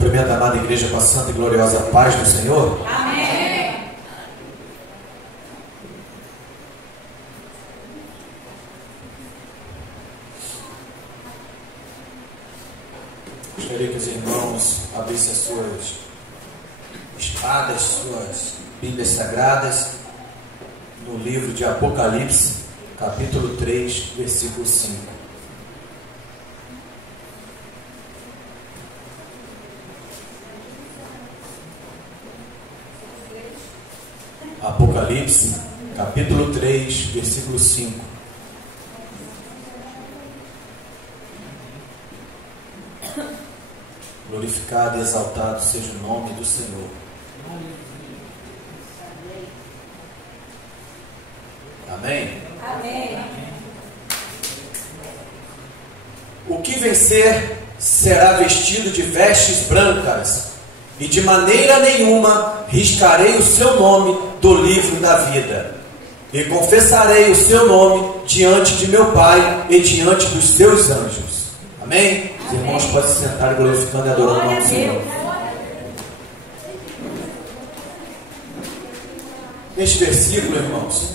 Cumprimento a amada igreja com a santa e gloriosa paz do Senhor. Amém. Gostaria que os irmãos abrissem as suas espadas, suas Bíblias Sagradas, no livro de Apocalipse, capítulo 3, versículo 5. Apocalipse, capítulo 3, versículo 5. Glorificado e exaltado seja o nome do Senhor. Amém? Amém. O que vencer será vestido de vestes brancas, e de maneira nenhuma riscarei o seu nome do livro da vida, e confessarei o seu nome diante de meu Pai e diante dos seus anjos. Amém? Os irmãos podem se sentar glorificando e adorando o nome do Senhor. Este versículo, irmãos,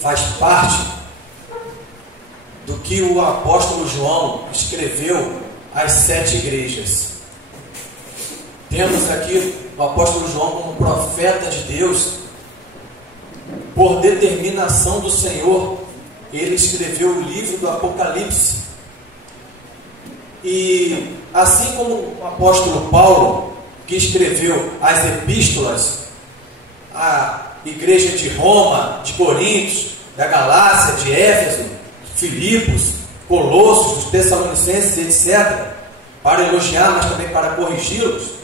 faz parte do que o apóstolo João escreveu às 7 igrejas. Temos aqui o apóstolo João como profeta de Deus. Por determinação do Senhor, ele escreveu o livro do Apocalipse. E assim como o apóstolo Paulo, que escreveu as epístolas à igreja de Roma, de Coríntios, da Galácia, de Éfeso, Filipos, Colossos, dos Tessalonicenses, etc., para elogiar, mas também para corrigi-los,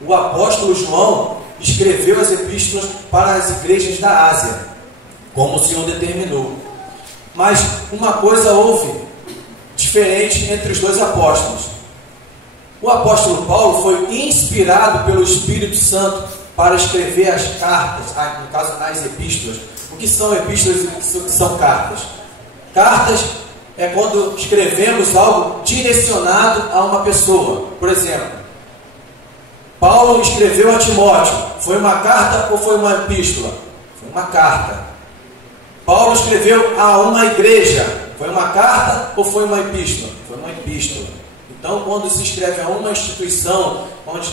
o apóstolo João escreveu as epístolas para as igrejas da Ásia, como o Senhor determinou. Mas uma coisa houve diferente entre os dois apóstolos. O apóstolo Paulo foi inspirado pelo Espírito Santo para escrever as cartas, no caso as epístolas. O que são epístolas e o que são cartas? Cartas é quando escrevemos algo direcionado a uma pessoa. Por exemplo, Paulo escreveu a Timóteo. Foi uma carta ou foi uma epístola? Foi uma carta. Paulo escreveu a uma igreja. Foi uma carta ou foi uma epístola? Foi uma epístola. Então, quando se escreve a uma instituição, onde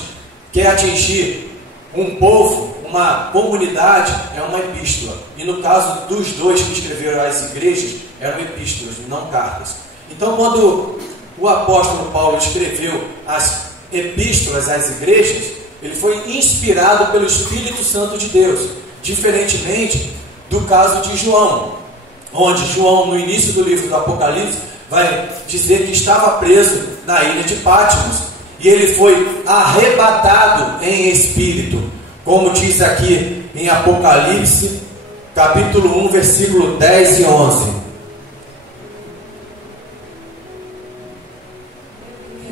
quer atingir um povo, uma comunidade, é uma epístola. E no caso dos dois que escreveram as igrejas, eram epístolas, não cartas. Então, quando o apóstolo Paulo escreveu as epístolas às igrejas, ele foi inspirado pelo Espírito Santo de Deus, diferentemente do caso de João, onde João, no início do livro do Apocalipse, vai dizer que estava preso na ilha de Patmos, e ele foi arrebatado em espírito, como diz aqui em Apocalipse, capítulo 1, versículo 10 e 11.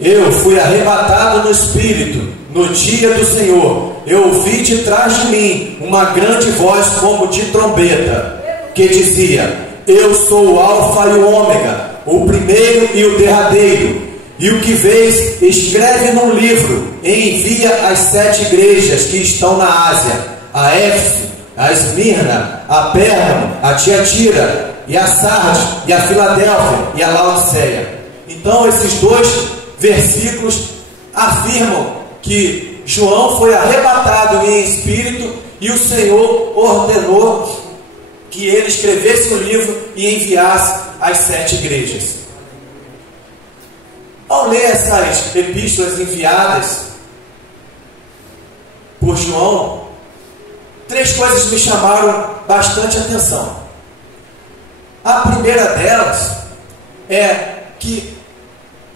Eu fui arrebatado no Espírito, no dia do Senhor. Eu ouvi de trás de mim uma grande voz como de trombeta, que dizia: Eu sou o Alfa e o Ômega, o primeiro e o derradeiro. E o que vês, escreve num livro e envia às 7 igrejas que estão na Ásia: a Éfeso, a Esmirna, a Pérgamo, a Tiatira, e a Sardes, e a Filadélfia, e a Laodiceia. Então esses dois versículos afirmam que João foi arrebatado em espírito e o Senhor ordenou que ele escrevesse o livro e enviasse às 7 igrejas. Ao ler essas epístolas enviadas por João, 3 coisas me chamaram bastante atenção. A primeira delas é que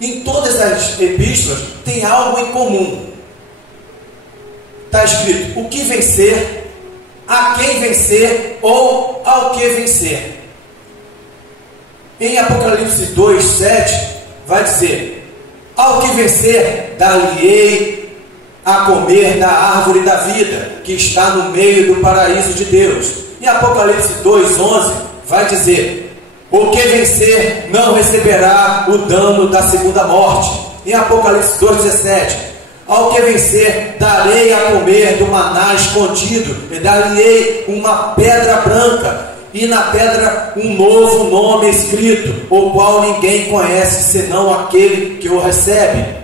em todas as epístolas tem algo em comum. Está escrito o que vencer, a quem vencer ou ao que vencer. Em Apocalipse 2, 7 vai dizer: ao que vencer, dar-lhe-ei a comer da árvore da vida, que está no meio do paraíso de Deus. Em Apocalipse 2, 11 vai dizer: o que vencer não receberá o dano da segunda morte. Em Apocalipse 2,17, Ao que vencer, darei a comer do maná escondido, e dar-lhe uma pedra branca, e na pedra um novo nome escrito, o qual ninguém conhece, senão aquele que o recebe.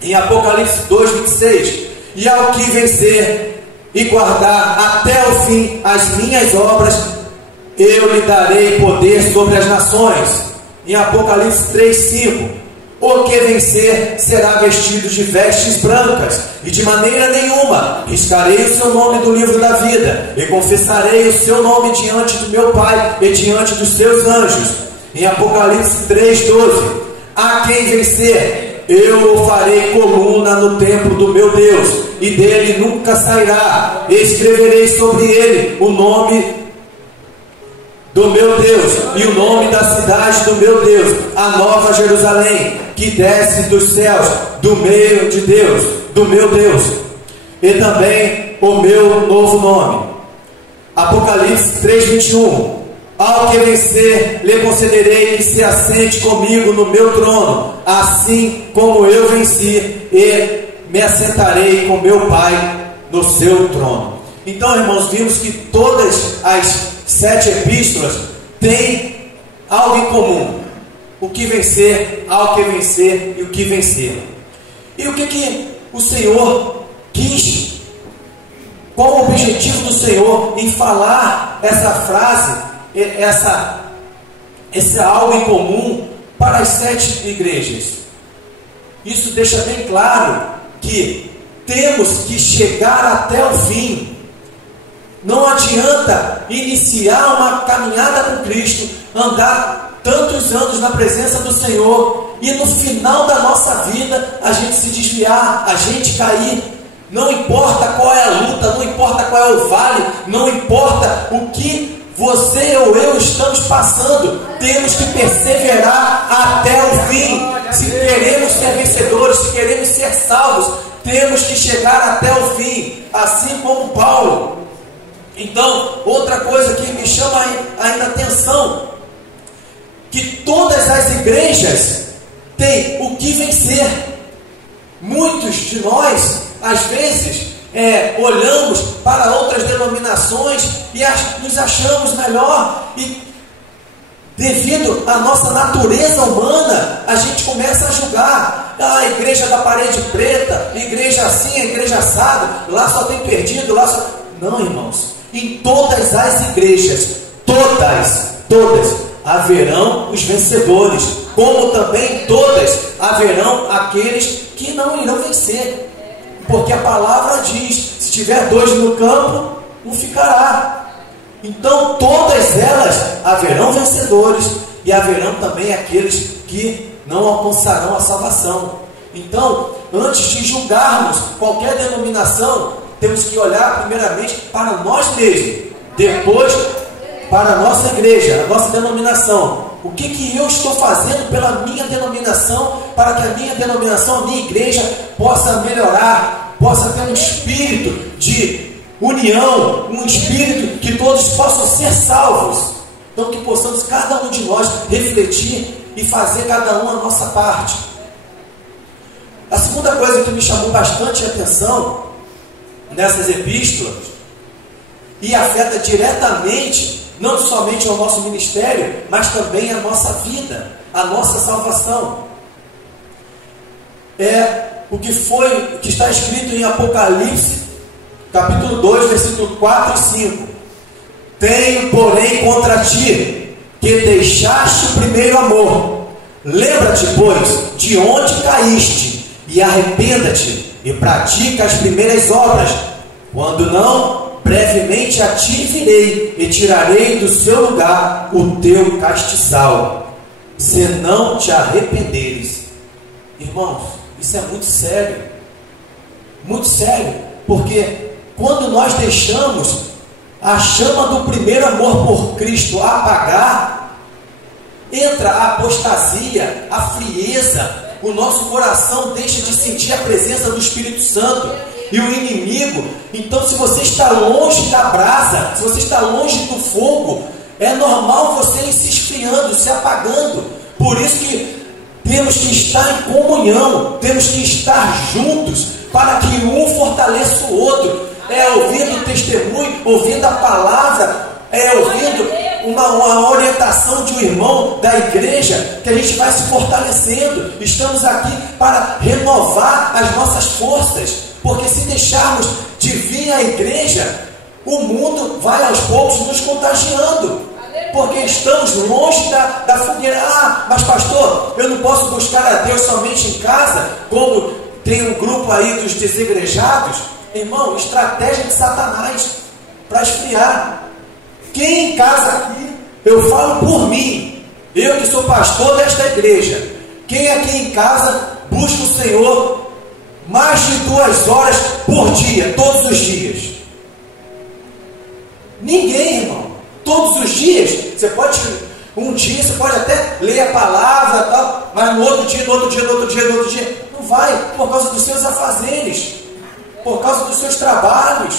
Em Apocalipse 2:26, e ao que vencer e guardar até o fim as minhas obras, eu lhe darei poder sobre as nações. Em Apocalipse 3:5, o que vencer será vestido de vestes brancas, e de maneira nenhuma riscarei o seu nome do livro da vida, e confessarei o seu nome diante do meu Pai e diante dos seus anjos. Em Apocalipse 3:12, a quem vencer, eu o farei coluna no templo do meu Deus, e dele nunca sairá. Escreverei sobre ele o nome do meu Deus e o nome da cidade do meu Deus, a nova Jerusalém, que desce dos céus, do meio de Deus, do meu Deus, e também o meu novo nome. Apocalipse 3:21, ao que vencer, lhe concederei que se assente comigo no meu trono, assim como eu venci, e me assentarei com meu Pai no seu trono. Então, irmãos, vimos que todas as 7 epístolas têm algo em comum: o que vencer, ao que vencer e o que vencer. E o que o Senhor quis? Qual o objetivo do Senhor em falar essa frase, esse algo em comum para as 7 igrejas? Isso deixa bem claro que temos que chegar até o fim. Não adianta iniciar uma caminhada com Cristo, andar tantos anos na presença do Senhor, e no final da nossa vida a gente se desviar, a gente cair. Não importa qual é a luta, não importa qual é o vale, não importa o que você ou eu estamos passando, temos que perseverar até o fim. Se queremos ser vencedores, se queremos ser salvos, temos que chegar até o fim, assim como Paulo. Então, outra coisa que me chama ainda a atenção, que todas as igrejas têm o que vencer. Muitos de nós, às vezes, olhamos para outras denominações e nos achamos melhor, e devido à nossa natureza humana, a gente começa a julgar. A igreja da parede preta, igreja assim, a igreja assada, lá só tem perdido, lá só... Não, irmãos. Em todas as igrejas, todas, haverão os vencedores, como também todas haverão aqueles que não irão vencer, porque a palavra diz: se tiver 2 no campo, um ficará. Então todas elas haverão vencedores, e haverão também aqueles que não alcançarão a salvação. Então, antes de julgarmos qualquer denominação, temos que olhar primeiramente para nós mesmos, depois para a nossa igreja, a nossa denominação. O que eu estou fazendo pela minha denominação, para que a minha denominação, a minha igreja possa melhorar, possa ter um espírito de união, um espírito que todos possam ser salvos. Então, que possamos cada um de nós refletir e fazer cada um a nossa parte. A segunda coisa que me chamou bastante a atenção nessas epístolas, e afeta diretamente não somente ao nosso ministério, mas também a nossa vida, a nossa salvação, é o que está escrito em Apocalipse capítulo 2, versículo 4 e 5. Tenho, porém, contra ti que deixaste o primeiro amor. Lembra-te, pois, de onde caíste, e arrependa-te, e pratica as primeiras obras. Quando não, brevemente a ti virei, e tirarei do seu lugar o teu castiçal, se não te arrependeres. Irmãos, isso é muito sério, porque quando nós deixamos a chama do primeiro amor por Cristo apagar, entra a apostasia, a frieza, o nosso coração deixa de sentir a presença do Espírito Santo, e o inimigo, então, se você está longe da brasa, se você está longe do fogo, é normal você ir se esfriando, se apagando. Por isso que temos que estar em comunhão, temos que estar juntos, para que um fortaleça o outro. É ouvindo o testemunho, ouvindo a palavra, ouvindo uma orientação de um irmão da igreja, que a gente vai se fortalecendo. Estamos aqui para renovar as nossas forças, porque se deixarmos de vir à igreja, o mundo vai aos poucos nos contagiando, porque estamos longe da fogueira. Mas pastor, eu não posso buscar a Deus somente em casa, como tem um grupo aí dos desigrejados. Irmão, estratégia de Satanás para esfriar. Quem em casa aqui, eu falo por mim, eu que sou pastor desta igreja, quem aqui em casa busca o Senhor mais de 2 horas por dia, todos os dias? Ninguém, irmão. Todos os dias, um dia você pode até ler a palavra, tal, mas no outro dia, não vai, por causa dos seus afazeres, por causa dos seus trabalhos,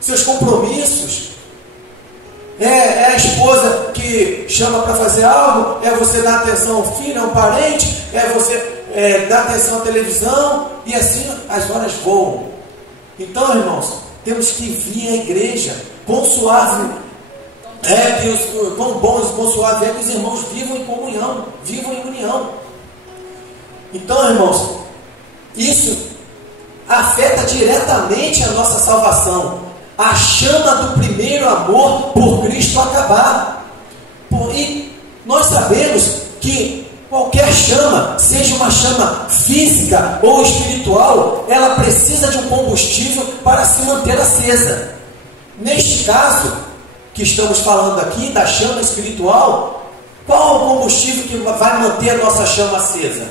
seus compromissos. É a esposa que chama para fazer algo, é você dar atenção ao filho, a um parente, é você dar atenção à televisão, e assim as horas voam. Então, irmãos, temos que vir à igreja, quão suave quão bom e quão suave é que os irmãos vivam em comunhão, vivam em união. Então, irmãos, isso afeta diretamente a nossa salvação. A chama do primeiro amor por Cristo acabar. E nós sabemos que qualquer chama, seja uma chama física ou espiritual, ela precisa de um combustível para se manter acesa. Neste caso, que estamos falando aqui, da chama espiritual, qual o combustível que vai manter a nossa chama acesa?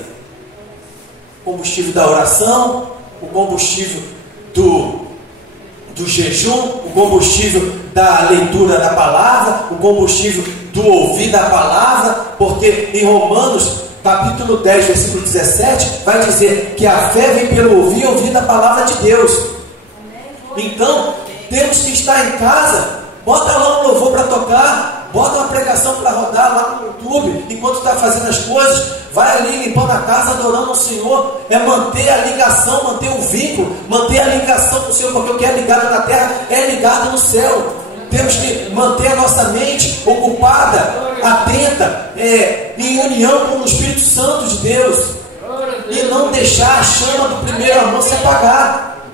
O combustível da oração, o combustível do jejum, o combustível da leitura da palavra, o combustível do ouvir da palavra, porque em Romanos capítulo 10, versículo 17, vai dizer que a fé vem pelo ouvir e ouvir da palavra de Deus. Então, temos que estar em casa, bota lá um louvor para tocar, bota uma pregação para rodar lá no YouTube, enquanto está fazendo as coisas, vai ali limpando a casa, adorando o Senhor. É manter a ligação, manter o vínculo, manter a ligação com o Senhor, porque o que é ligado na terra é ligado no céu. Temos que manter a nossa mente ocupada, atenta, em união com o Espírito Santo de Deus, e não deixar a chama do primeiro amor se apagar.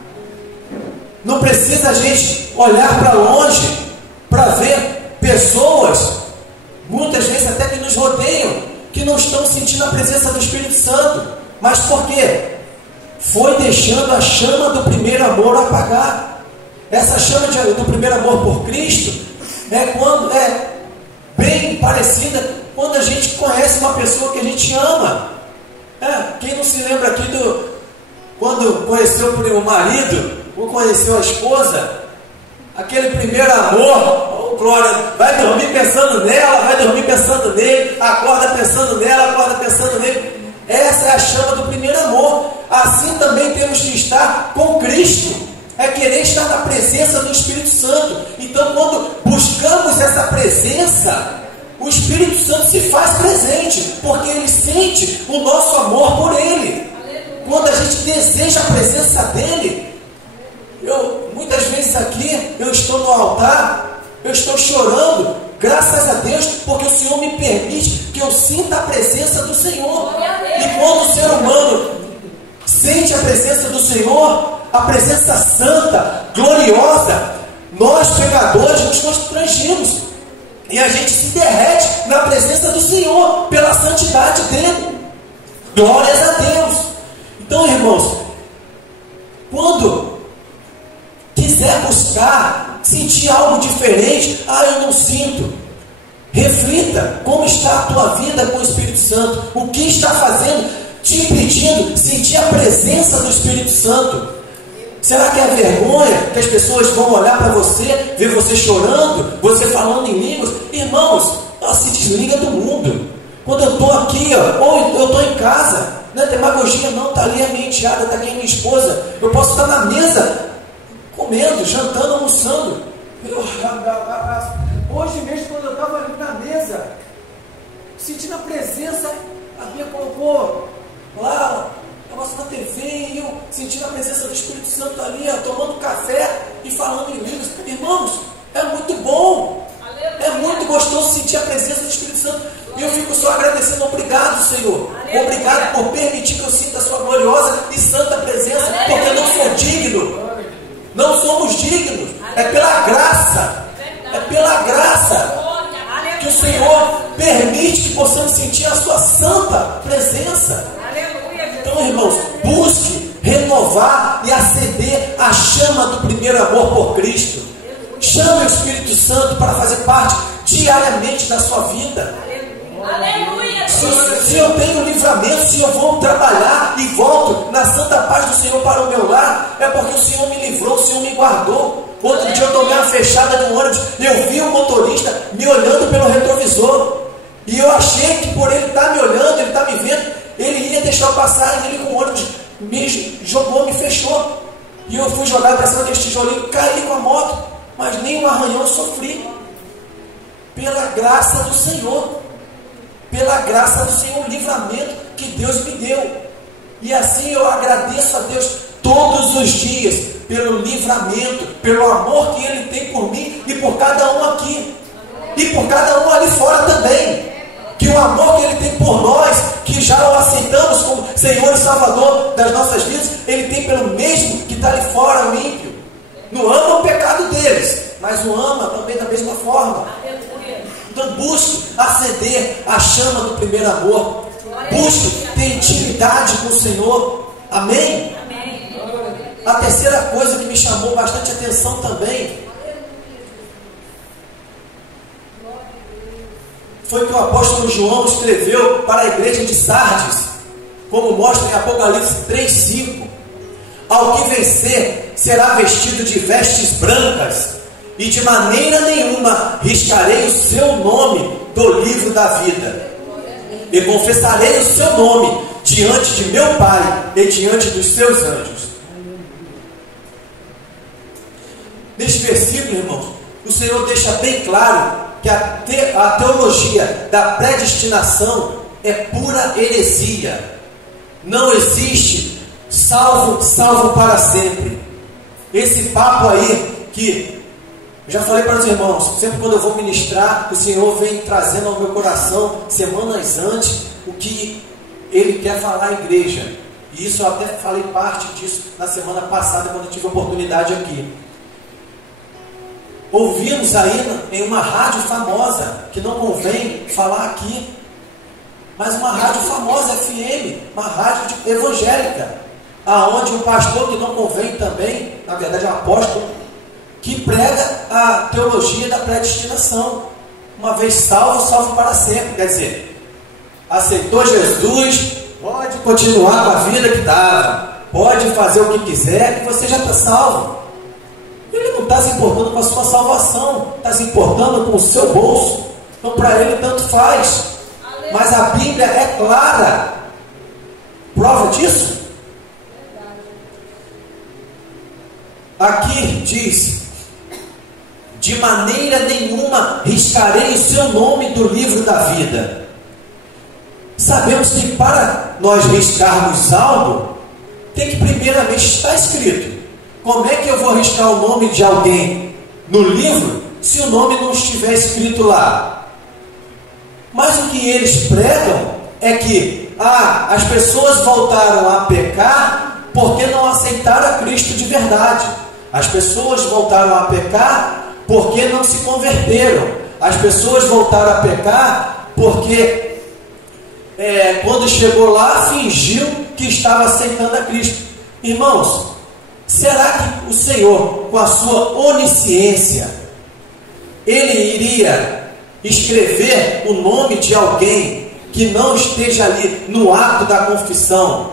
Não precisa a gente olhar para longe para ver pessoas, muitas vezes até que nos rodeiam, que não estão sentindo a presença do Espírito Santo. Mas por quê? Foi deixando a chama do primeiro amor apagar. Essa chama do primeiro amor por Cristo é bem parecida quando a gente conhece uma pessoa que a gente ama. Quem não se lembra aqui quando conheceu o marido ou conheceu a esposa, aquele primeiro amor, glória, vai dormir pensando nela, vai dormir pensando nele, acorda pensando nela, acorda pensando nele. Essa é a chama do primeiro amor. Assim também temos que estar com Cristo, é querer estar na presença do Espírito Santo. Então, quando buscamos essa presença, o Espírito Santo se faz presente, porque ele sente o nosso amor por ele. Quando a gente deseja a presença dele, muitas vezes aqui, eu estou no altar, eu estou chorando, graças a Deus, porque o Senhor me permite que eu sinta a presença do Senhor. E quando o ser humano sente a presença do Senhor, a presença santa, gloriosa, nós pecadores nos constrangimos, e a gente se derrete na presença do Senhor, pela santidade dele. Glórias a Deus. Então, irmãos, quando quiser buscar, sentir algo diferente, eu não sinto, reflita como está a tua vida com o Espírito Santo, o que está fazendo, te impedindo de sentir a presença do Espírito Santo. Será que é vergonha que as pessoas vão olhar para você, ver você chorando, você falando em línguas? Irmãos, se desliga do mundo. Quando eu estou aqui, ou eu estou em casa, não é demagogia não, está ali a minha enteada, está aqui a minha esposa, eu posso estar na mesa, comendo, jantando, almoçando. Hoje mesmo, quando eu estava ali na mesa, sentindo a presença, a Bia colocou lá negócio na TV e eu sentindo a presença do Espírito Santo ali, tomando café e falando em línguas. Irmãos, é muito bom. É muito gostoso sentir a presença do Espírito Santo. E eu fico só agradecendo. Obrigado, Senhor. Obrigado por permitir que eu sinta a sua gloriosa e santa presença, porque eu não sou digno. Não somos dignos. É pela graça. É pela graça que o Senhor permite que possamos sentir a sua santa presença. Então, irmãos, busque renovar e acender a chama do primeiro amor por Cristo. Chame o Espírito Santo para fazer parte diariamente da sua vida. Se eu tenho livramento, se eu vou trabalhar e volto na santa paz do Senhor para o meu lar, é porque o Senhor me livrou, o Senhor me guardou. Outro dia eu tomei uma fechada de um ônibus e eu vi o motorista me olhando pelo retrovisor. E eu achei que por ele estar me olhando, ele estar me vendo, ele ia deixar eu passar, e ele com o ônibus me jogou, me fechou. E eu fui jogar para cima desse tijolinho, caí com a moto, mas nem um arranhão eu sofri. Pela graça do Senhor. Pela graça do Senhor, o livramento que Deus me deu. E assim eu agradeço a Deus todos os dias pelo livramento, pelo amor que Ele tem por mim e por cada um aqui. E por cada um ali fora também. Que o amor que Ele tem por nós, que já o aceitamos como Senhor e Salvador das nossas vidas, Ele tem pelo mesmo que está ali fora, o ímpio. Não ama o pecado deles, mas o ama também da mesma forma. Então busque acender a chama do primeiro amor. Busque ter intimidade com o Senhor. Amém? A terceira coisa que me chamou bastante atenção também foi que o apóstolo João escreveu para a igreja de Sardes, como mostra em Apocalipse 3:5. Ao que vencer será vestido de vestes brancas, e de maneira nenhuma riscarei o seu nome do livro da vida, e confessarei o seu nome diante de meu Pai e diante dos seus anjos. Neste versículo, irmãos, o Senhor deixa bem claro que a teologia da predestinação é pura heresia. Não existe salvo para sempre. Esse papo aí que já falei para os irmãos, sempre quando eu vou ministrar, o Senhor vem trazendo ao meu coração, semanas antes, o que Ele quer falar à igreja. E isso eu até falei parte disso na semana passada, quando eu tive a oportunidade aqui. Ouvimos aí em uma rádio famosa, que não convém falar aqui, mas uma rádio famosa, FM, uma rádio evangélica, aonde um pastor que não convém também, na verdade é um apóstolo, que prega a teologia da predestinação. Uma vez salvo, salvo para sempre. Quer dizer, aceitou Jesus, pode continuar com a vida que estava, pode fazer o que quiser, que você já está salvo. Ele não está se importando com a sua salvação, está se importando com o seu bolso. Então para ele tanto faz. Mas a Bíblia é clara. Prova disso? Aqui diz: de maneira nenhuma riscarei o seu nome do livro da vida. Sabemos que para nós riscarmos algo, tem que primeiramente estar escrito. Como é que eu vou riscar o nome de alguém no livro, se o nome não estiver escrito lá? Mas o que eles pregam é que as pessoas voltaram a pecar porque não aceitaram a Cristo de verdade. As pessoas voltaram a pecar porque não se converteram. As pessoas voltaram a pecar porque quando chegou lá fingiu que estava aceitando a Cristo. Irmãos, será que o Senhor, com a sua onisciência, Ele iria escrever o nome de alguém que não esteja ali no ato da confissão,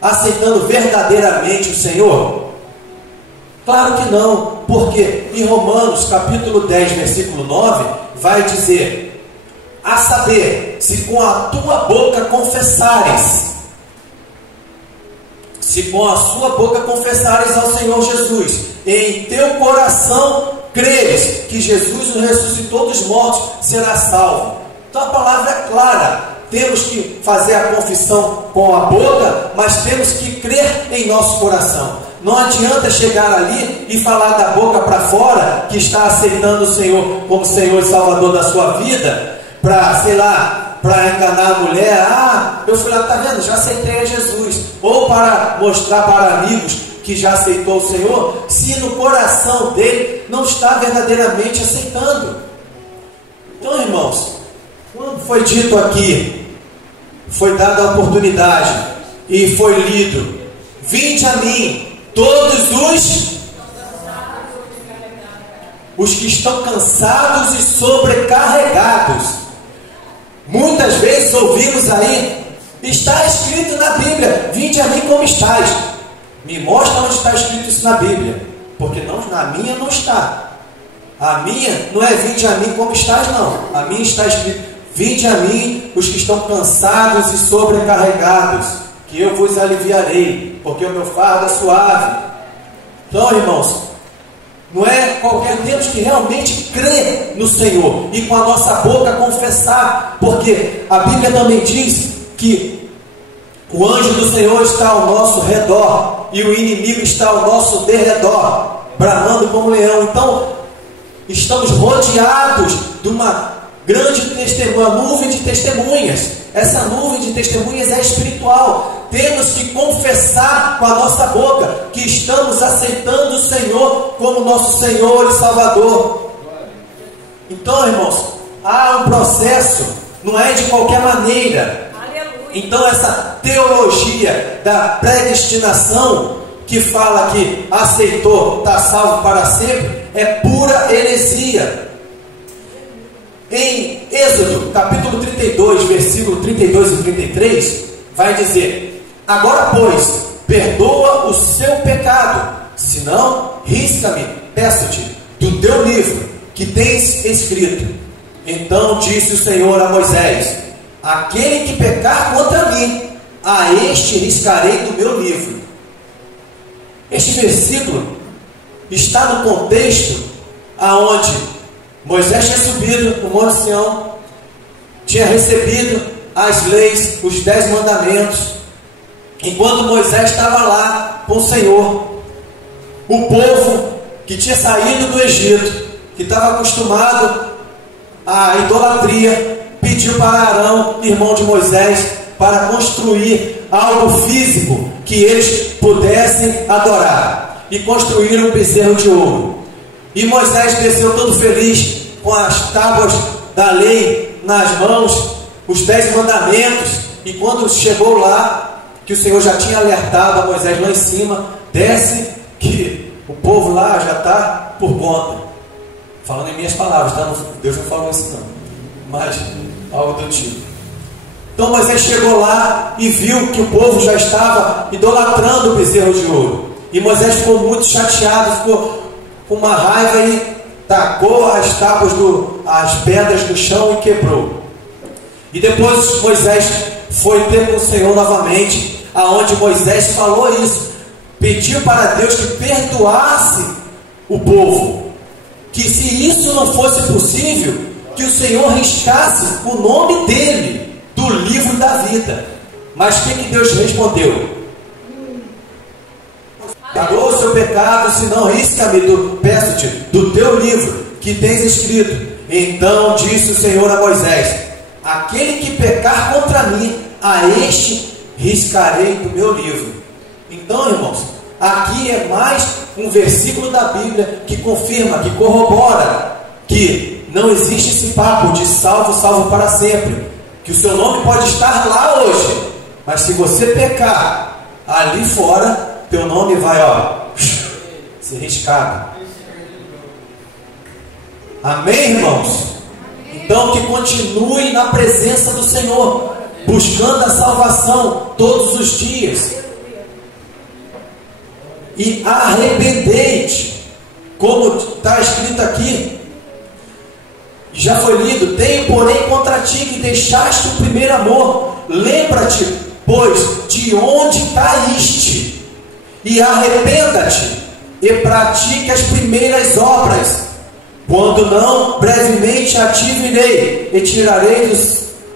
aceitando verdadeiramente o Senhor? Claro que não, porque em Romanos capítulo 10, versículo 9, vai dizer: a saber, se com a tua boca confessares, se com a sua boca confessares ao Senhor Jesus, e em teu coração creres que Jesus o ressuscitou dos mortos, será salvo. Então a palavra é clara. temos que fazer a confissão com a boca, mas temos que crer em nosso coração. Não adianta chegar ali e falar da boca para fora que está aceitando o Senhor como Senhor e Salvador da sua vida, para, sei lá, para enganar a mulher. Eu fui lá, tá vendo? Já aceitei a Jesus. Ou para mostrar para amigos que já aceitou o Senhor, se no coração dele não está verdadeiramente aceitando. Então, irmãos, quando foi dito aqui, foi dada a oportunidade e foi lido: vinde a mim todos os que estão cansados e sobrecarregados. Muitas vezes ouvimos aí, está escrito na Bíblia, vinde a mim como estáis. Me mostra onde está escrito isso na Bíblia, porque não, na minha não está. A minha não é vinde a mim como estás, não. A minha está escrito: vinde a mim os que estão cansados e sobrecarregados, que eu vos aliviarei, porque o meu fardo é suave. Então, irmãos, não é qualquer, temos que realmente crer no Senhor e com a nossa boca confessar, porque a Bíblia também diz que o anjo do Senhor está ao nosso redor e o inimigo está ao nosso derredor, bramando como leão. Então, estamos rodeados de uma grande testemunha, uma nuvem de testemunhas. Essa nuvem de testemunhas é espiritual. Temos que confessar com a nossa boca que estamos aceitando o Senhor como nosso Senhor e Salvador. Então, irmãos, há um processo, não é de qualquer maneira. Então, essa teologia da predestinação, que fala que aceitou, está salvo para sempre, é pura heresia. Em Êxodo, capítulo 32, versículo 32 e 33, vai dizer: agora, pois, perdoa o seu pecado, senão risca-me, peço-te, do teu livro, que tens escrito. Então disse o Senhor a Moisés: aquele que pecar contra mim, a este riscarei do meu livro. Este versículo está no contexto aonde Moisés tinha subido no Monte Sião, tinha recebido as leis, os 10 mandamentos. Enquanto Moisés estava lá com o Senhor, o povo que tinha saído do Egito, que estava acostumado à idolatria, pediu para Arão, irmão de Moisés, para construir algo físico que eles pudessem adorar. E construíram um bezerro de ouro. E Moisés desceu todo feliz, com as tábuas da lei nas mãos, os 10 mandamentos. E quando chegou lá, que o Senhor já tinha alertado a Moisés lá em cima: desce, que o povo lá já está por conta. Falando em minhas palavras, tá? Deus não falou isso não, mas algo do tipo. Então Moisés chegou lá e viu que o povo já estava idolatrando o bezerro de ouro. E Moisés ficou muito chateado, ficou com uma raiva e tacou as tábuas, as pedras do chão e quebrou. E depois Moisés foi ter com o Senhor novamente, aonde Moisés falou isso, pediu para Deus que perdoasse o povo, que se isso não fosse possível, que o Senhor riscasse o nome dele do livro da vida. Mas o que Deus respondeu? Perdoa o seu pecado, senão risca-me, peço-te, do teu livro, que tens escrito. Então disse o Senhor a Moisés: aquele que pecar contra mim, a este riscarei do meu livro. Então, irmãos, aqui é mais um versículo da Bíblia que confirma, que corrobora que não existe esse papo de salvo, salvo para sempre. Que o seu nome pode estar lá hoje, mas se você pecar ali fora, teu nome vai, ser riscado. Amém, irmãos? Então que continue na presença do Senhor, buscando a salvação todos os dias. E arrependei-te, como está escrito aqui, já foi lido: tenho porém contra ti que deixaste o primeiro amor. Lembra-te, pois, de onde caíste, e arrependa-te, e pratique as primeiras obras. Quando não, brevemente a ti virei, e tirarei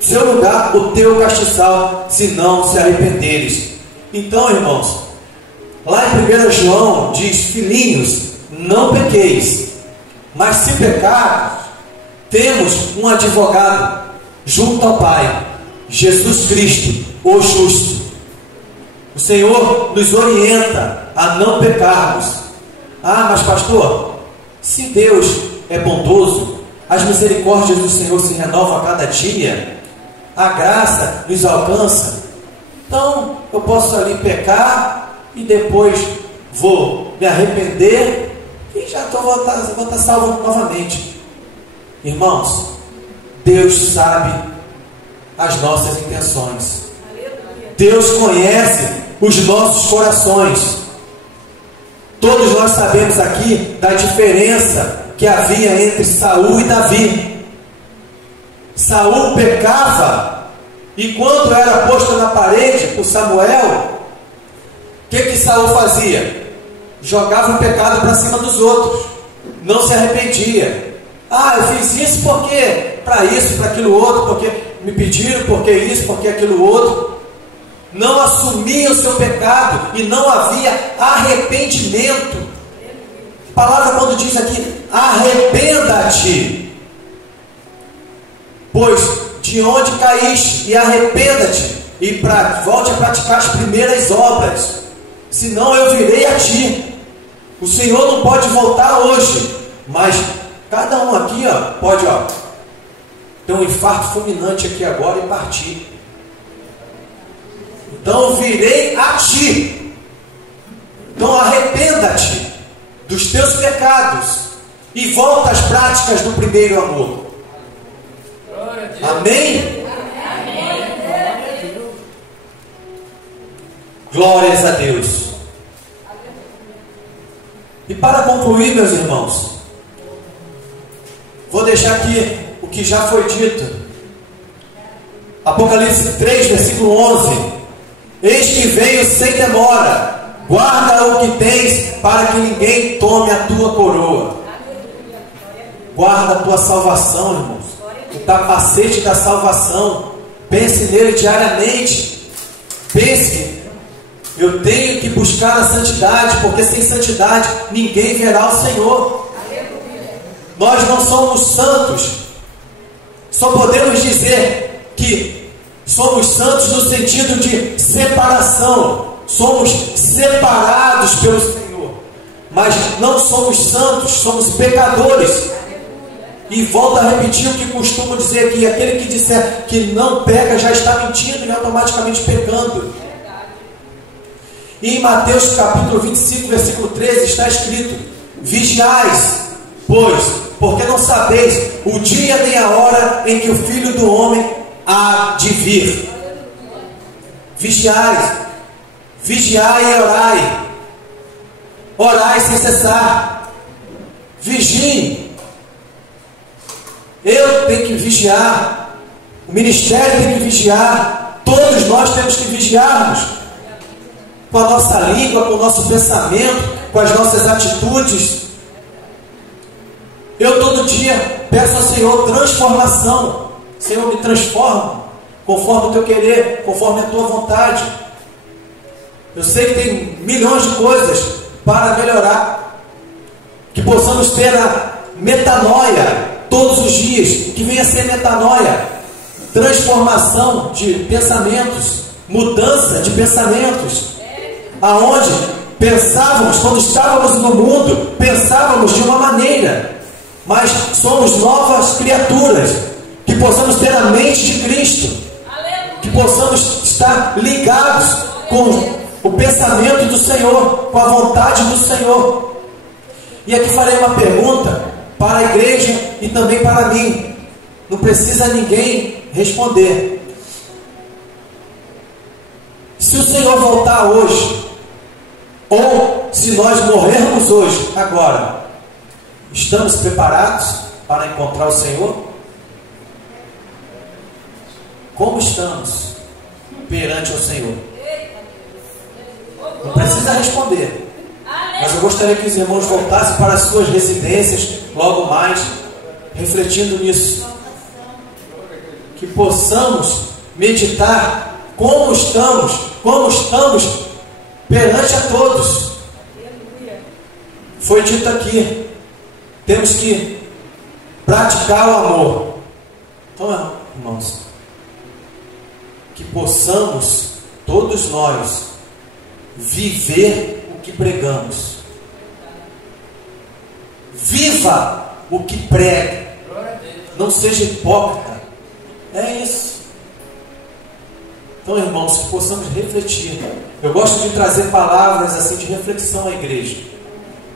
seu lugar o teu castiçal, se não se arrependeres. Então, irmãos, lá em 1 João diz: filhinhos, não pequeis, mas se pecarmos, temos um advogado junto ao Pai, Jesus Cristo, o justo. O Senhor nos orienta a não pecarmos. Ah, mas pastor, se Deus é bondoso, as misericórdias do Senhor se renovam a cada dia, a graça nos alcança, então eu posso ali pecar e depois vou me arrepender e já vou estar salvo novamente. Irmãos, Deus sabe as nossas intenções. Deus conhece os nossos corações. Todos nós sabemos aqui da diferença que havia entre Saul e Davi. Saul pecava, e quando era posto na parede por Samuel, o que Saul fazia? Jogava o pecado para cima dos outros, não se arrependia. Ah, eu fiz isso porque, para isso, para aquilo outro, porque me pediram, porque isso, porque aquilo outro. Não assumia o seu pecado e não havia arrependimento. A palavra quando diz aqui, arrependa-te, pois de onde caíste, e arrependa-te, e volte a praticar as primeiras obras, senão eu virei a ti. O Senhor não pode voltar hoje, mas cada um aqui pode ter um infarto fulminante aqui agora e partir. Então virei a ti. Então arrependa-te dos teus pecados e volta às práticas do primeiro amor. Amém? Glórias a Deus. E para concluir, meus irmãos, vou deixar aqui o que já foi dito. Apocalipse 3, versículo 11. Eis que venho sem demora, guarda o que tens, para que ninguém tome a tua coroa. Guarda a tua salvação, irmãos, o capacete da salvação. Pense nele diariamente. Pense, eu tenho que buscar a santidade, porque sem santidade ninguém verá o Senhor. Nós não somos santos, só podemos dizer que somos santos no sentido de separação. Somos separados pelo Senhor, mas não somos santos, somos pecadores. E volto a repetir o que costumo dizer aqui: aquele que disser que não peca já está mentindo e automaticamente pecando. E em Mateus capítulo 25, versículo 13 está escrito: vigiais, pois, porque não sabeis o dia nem a hora em que o Filho do Homem há de vir. Vigiai, vigiai e orai. Orai sem cessar. Vigiem. Eu tenho que vigiar. O ministério tem que vigiar. Todos nós temos que vigiarmos. Com a nossa língua, com o nosso pensamento, com as nossas atitudes. Eu todo dia peço ao Senhor transformação. Senhor, me transforma conforme o teu querer, conforme a tua vontade. Eu sei que tem milhões de coisas para melhorar, que possamos ter a metanoia todos os dias. O que vem a ser metanoia? Transformação de pensamentos, mudança de pensamentos. Aonde pensávamos, quando estávamos no mundo, pensávamos de uma maneira, mas somos novas criaturas. Que possamos ter a mente de Cristo, que possamos estar ligados com o pensamento do Senhor, com a vontade do Senhor. E aqui farei uma pergunta para a igreja e também para mim. Não precisa ninguém responder. Se o Senhor voltar hoje, ou se nós morrermos hoje, agora, estamos preparados para encontrar o Senhor? Como estamos perante o Senhor? Não precisa responder, mas eu gostaria que os irmãos voltassem para as suas residências logo mais, refletindo nisso. que possamos meditar como estamos perante a todos. Foi dito aqui, temos que praticar o amor. Então, irmãos, que possamos todos nós viver o que pregamos. Viva o que prega. Não seja hipócrita. É isso. Então, irmãos, que possamos refletir. Eu gosto de trazer palavras assim de reflexão à igreja.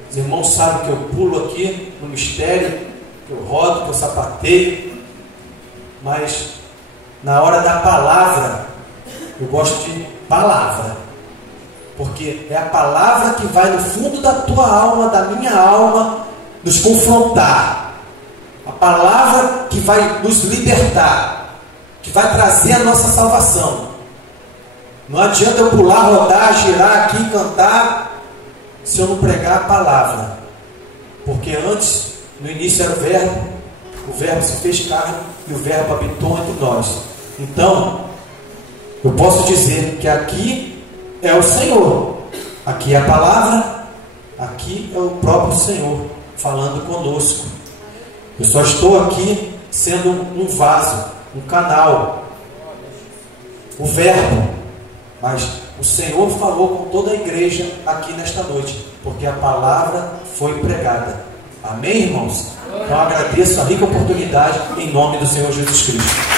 Os irmãos sabem que eu pulo aqui no mistério, que eu rodo, que eu sapateio. Mas na hora da palavra, eu gosto de palavra. Porque é a palavra que vai no fundo da tua alma, da minha alma, nos confrontar. A palavra que vai nos libertar, que vai trazer a nossa salvação. Não adianta eu pular, rodar, girar aqui, cantar, se eu não pregar a palavra. Porque antes, no início era o verbo se fez carne e o verbo habitou entre nós. Então, eu posso dizer que aqui é o Senhor, aqui é a palavra, aqui é o próprio Senhor falando conosco. Eu só estou aqui sendo um vaso, um canal, o verbo, mas o Senhor falou com toda a igreja aqui nesta noite, porque a palavra foi pregada. Amém, irmãos? Então agradeço a rica oportunidade em nome do Senhor Jesus Cristo.